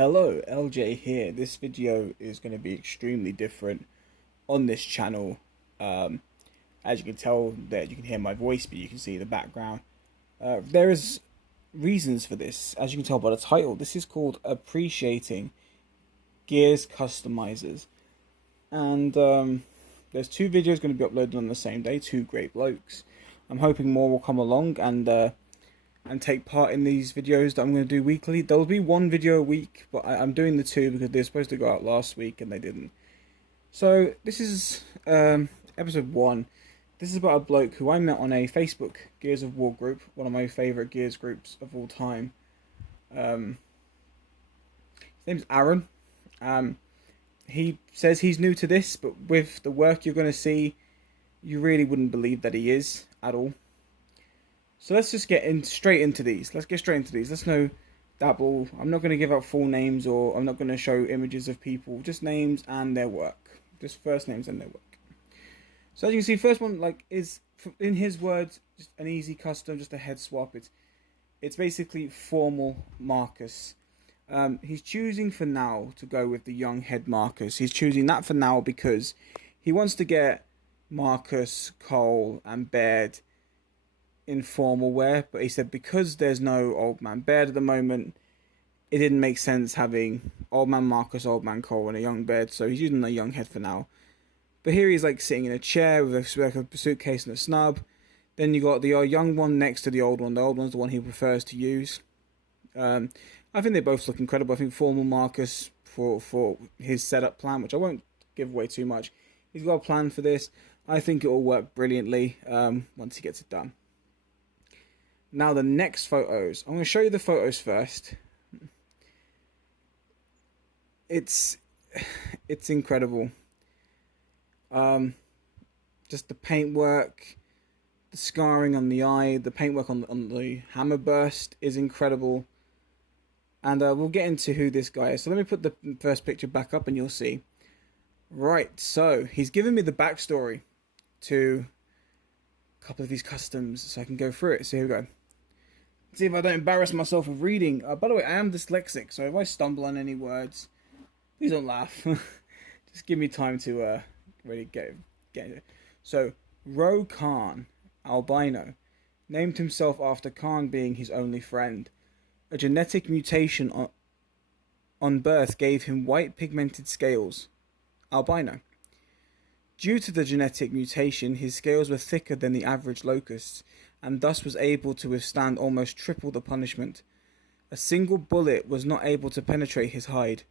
Hello, LJ here. This video is going to be extremely different on this channel. Um, as you can tell, that you can hear my voice, but you can see the background. There is reasons for this. As you can tell by the title, this is called Appreciating Gears Customizers. And there's two videos going to be uploaded on the same day, two great blokes. I'm hoping more will come along and take part in these videos that I'm going to do weekly. There'll be one video a week, but I'm doing the two because they're supposed to go out last week and they didn't. So this is episode 1. This is about a bloke who I met on a Facebook Gears of War group, one of my favourite Gears groups of all time. His name's Aaron. He says he's new to this, but with the work you're going to see, you really wouldn't believe that he is at all. So let's just get straight into these. Let's no dabble. I'm not going to give out full names, or I'm not going to show images of people. Just names and their work. Just first names and their work. So as you can see, first one is, in his words, just an easy custom, just a head swap. It's basically formal Marcus. He's choosing for now to go with the young head Marcus. He's choosing that for now because he wants to get Marcus, Cole, and Baird in formal wear, but he said because there's no Old Man Baird at the moment, it didn't make sense having Old Man Marcus, Old Man Cole, and a young Baird, so he's using a young head for now. But here he's sitting in a chair with a suitcase and a snub. Then you got the young one next to the old one. The old one's the one he prefers to use. I think they both look incredible. I think formal Marcus for his setup plan, which I won't give away too much. He's got a plan for this. I think it will work brilliantly once he gets it done. Now the next photos. I'm going to show you the photos first. It's incredible. Just the paintwork, the scarring on the eye, the paintwork on the hammer burst is incredible. And we'll get into who this guy is. So let me put the first picture back up and you'll see. Right, so he's given me the backstory to a couple of these customs so I can go through it. So here we go. See if I don't embarrass myself with reading. By the way, I am dyslexic, so if I stumble on any words, please don't laugh. Just give me time to really get it. So, Ro Khan, albino, named himself after Khan being his only friend. A genetic mutation on birth gave him white pigmented scales. Albino. Due to the genetic mutation, his scales were thicker than the average locust's, and thus was able to withstand almost triple the punishment. A single bullet was not able to penetrate his hide.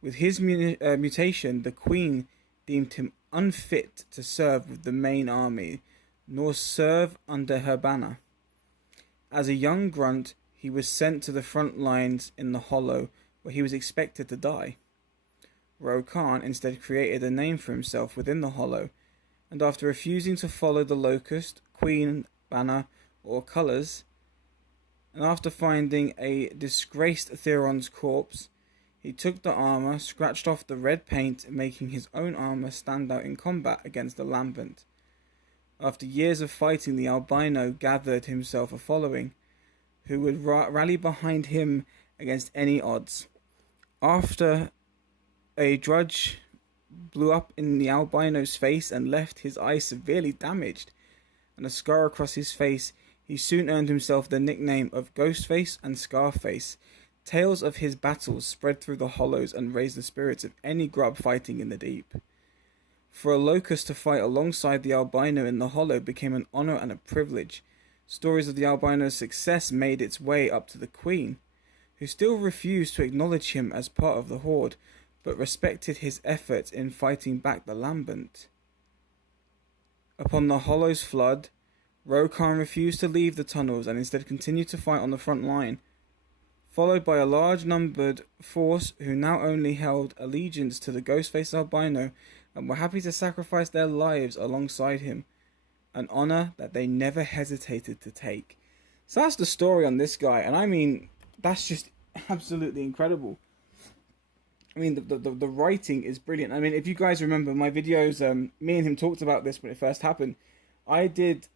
With his mutation, the Queen deemed him unfit to serve with the main army, nor serve under her banner. As a young grunt, he was sent to the front lines in the Hollow, where he was expected to die. Ro Khan instead created a name for himself within the Hollow, and after refusing to follow the Locust, Queen, banner, or colours, and after finding a disgraced Theron's corpse, he took the armour, scratched off the red paint, making his own armour stand out in combat against the Lambent. After years of fighting, the albino gathered himself a following, who would rally behind him against any odds. After a drudge blew up in the albino's face and left his eye severely damaged, and a scar across his face, he soon earned himself the nickname of Ghostface and Scarface. Tales of his battles spread through the hollows and raised the spirits of any grub fighting in the deep. For a locust to fight alongside the albino in the hollow became an honour and a privilege. Stories of the albino's success made its way up to the Queen, who still refused to acknowledge him as part of the Horde, but respected his efforts in fighting back the Lambent. Upon the Hollow's flood, Ro Khan refused to leave the tunnels and instead continued to fight on the front line, followed by a large numbered force who now only held allegiance to the Ghostface albino and were happy to sacrifice their lives alongside him, an honour that they never hesitated to take. So that's the story on this guy, and I mean, that's just absolutely incredible. I mean, the writing is brilliant. I mean, if you guys remember my videos, me and him talked about this when it first happened. This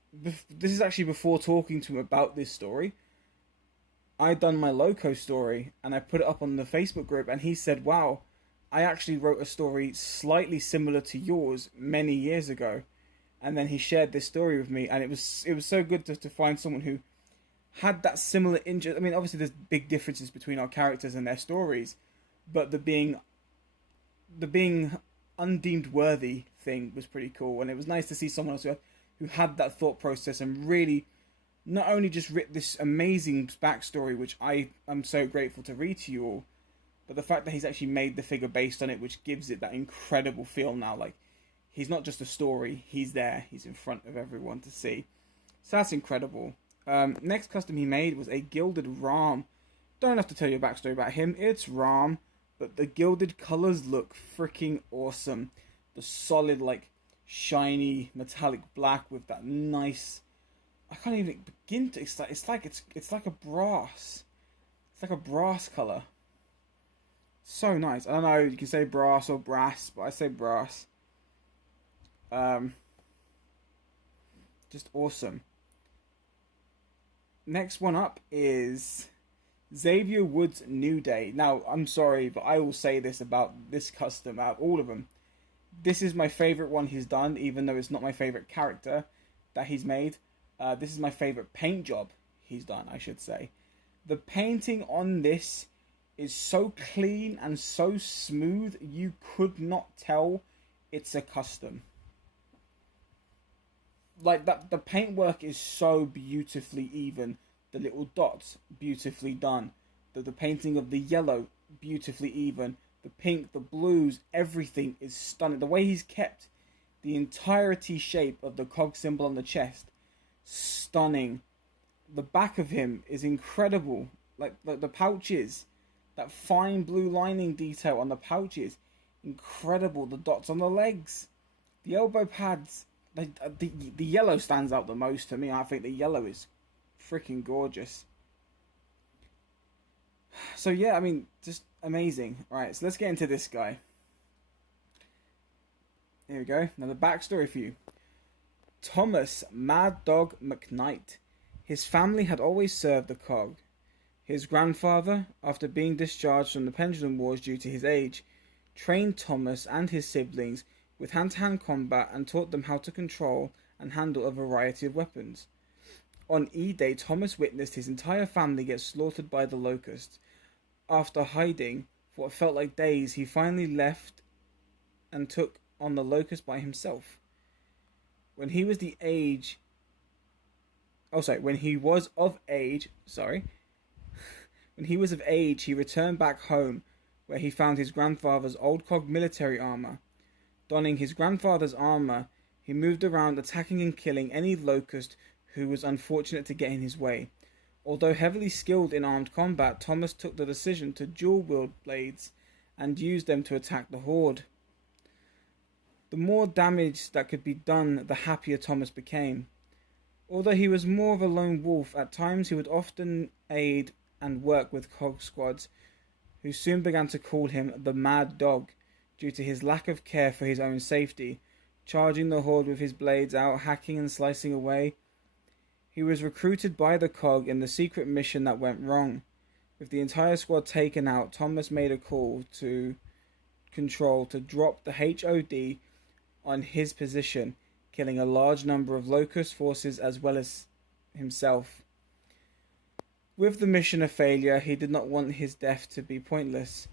is actually before talking to him about this story. I done my Loco story and I put it up on the Facebook group, and he said, "Wow, I actually wrote a story slightly similar to yours many years ago." And then he shared this story with me, and it was so good to find someone who had that similar interest. I mean, obviously there's big differences between our characters and their stories, but the being undeemed worthy thing was pretty cool, and it was nice to see someone else who had that thought process and really not only just writ this amazing backstory, which I am so grateful to read to you all, but the fact that he's actually made the figure based on it, which gives it that incredible feel now. Like, he's not just a story, he's there, he's in front of everyone to see. So that's incredible. Next custom he made was a Gilded Rom. Don't have to tell you a backstory about him, it's Rom, but the gilded colours look freaking awesome. The solid, like, shiny metallic black with that nice, I can't even begin to. It's like a brass. It's like a brass color. So nice. I don't know. You can say brass or brass, but I say brass. Just awesome. Next one up is Xavier Woods' New Day. Now, I'm sorry, but I will say this about this custom out of all of them. This is my favorite one he's done, even though it's not my favorite character that he's made. This is my favorite paint job he's done, I should say. The painting on this is so clean and so smooth, you could not tell it's a custom. Like, that, the paintwork is so beautifully even. The little dots, beautifully done. The painting of the yellow, beautifully even. The pink, the blues, everything is stunning. The way he's kept the entirety shape of the cog symbol on the chest, stunning. The back of him is incredible. Like the pouches, that fine blue lining detail on the pouches, incredible. The dots on the legs, the elbow pads, the yellow stands out the most to me. I think the yellow is freaking gorgeous. So yeah, I mean, just amazing. Alright, so let's get into this guy. Here we go. Now the backstory for you. Thomas Mad Dog McKnight. His family had always served the cog. His grandfather, after being discharged from the Pendulum Wars due to his age, trained Thomas and his siblings with hand-to-hand combat and taught them how to control and handle a variety of weapons. On E-Day, Thomas witnessed his entire family get slaughtered by the locusts. After hiding for what felt like days, he finally left and took on the locust by himself. When he was of age, he returned back home, where he found his grandfather's old cog military armor. Donning his grandfather's armor, he moved around attacking and killing any locust who was unfortunate to get in his way. Although heavily skilled in armed combat, Thomas took the decision to dual-wield blades and used them to attack the horde. The more damage that could be done, the happier Thomas became. Although he was more of a lone wolf, at times he would often aid and work with cog squads, who soon began to call him the Mad Dog, due to his lack of care for his own safety, charging the horde with his blades out, hacking and slicing away. He was recruited by the cog in the secret mission that went wrong. With the entire squad taken out, Thomas made a call to Control to drop the HOD on his position, killing a large number of locust forces as well as himself. With the mission a failure, he did not want his death to be pointless,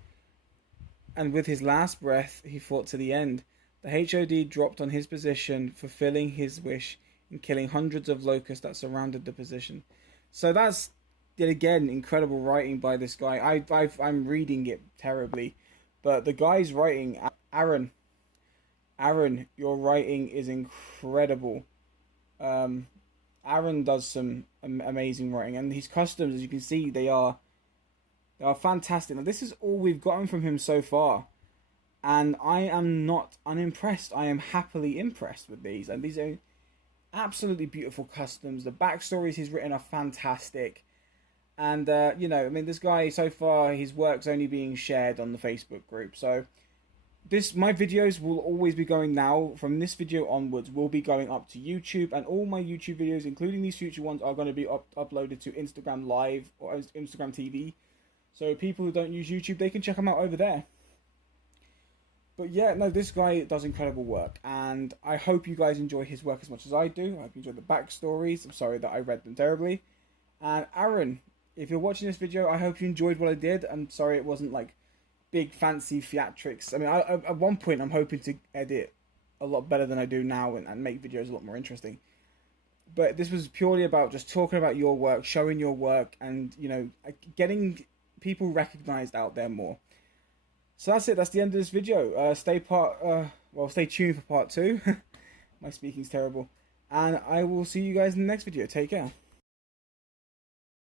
and with his last breath, he fought to the end. The HOD dropped on his position, fulfilling his wish in killing hundreds of locusts that surrounded the position. So that's, yet again, incredible writing by this guy. I'm reading it terribly, but the guy's writing, Aaron, your writing is incredible. Aaron does some amazing writing, and his customs, as you can see, they are fantastic. Now, this is all we've gotten from him so far, and I am not unimpressed. I am happily impressed with these, and these are absolutely beautiful customs. The backstories he's written are fantastic, and I mean, this guy so far, his work's only being shared on the Facebook group, so my videos will always be going now from this video onwards will be going up to YouTube, and all my YouTube videos, including these future ones, are going to be uploaded to Instagram Live or Instagram TV. So people who don't use YouTube, they can check them out over there. But yeah, no, this guy does incredible work, and I hope you guys enjoy his work as much as I do. I hope you enjoy the backstories. I'm sorry that I read them terribly. And Aaron, if you're watching this video, I hope you enjoyed what I did. I'm sorry it wasn't like big fancy theatrics. I mean, at one point I'm hoping to edit a lot better than I do now and make videos a lot more interesting. But this was purely about just talking about your work, showing your work, and, you know, getting people recognized out there more. So that's it. That's the end of this video. Stay tuned for part 2. My speaking's terrible. And I will see you guys in the next video. Take care.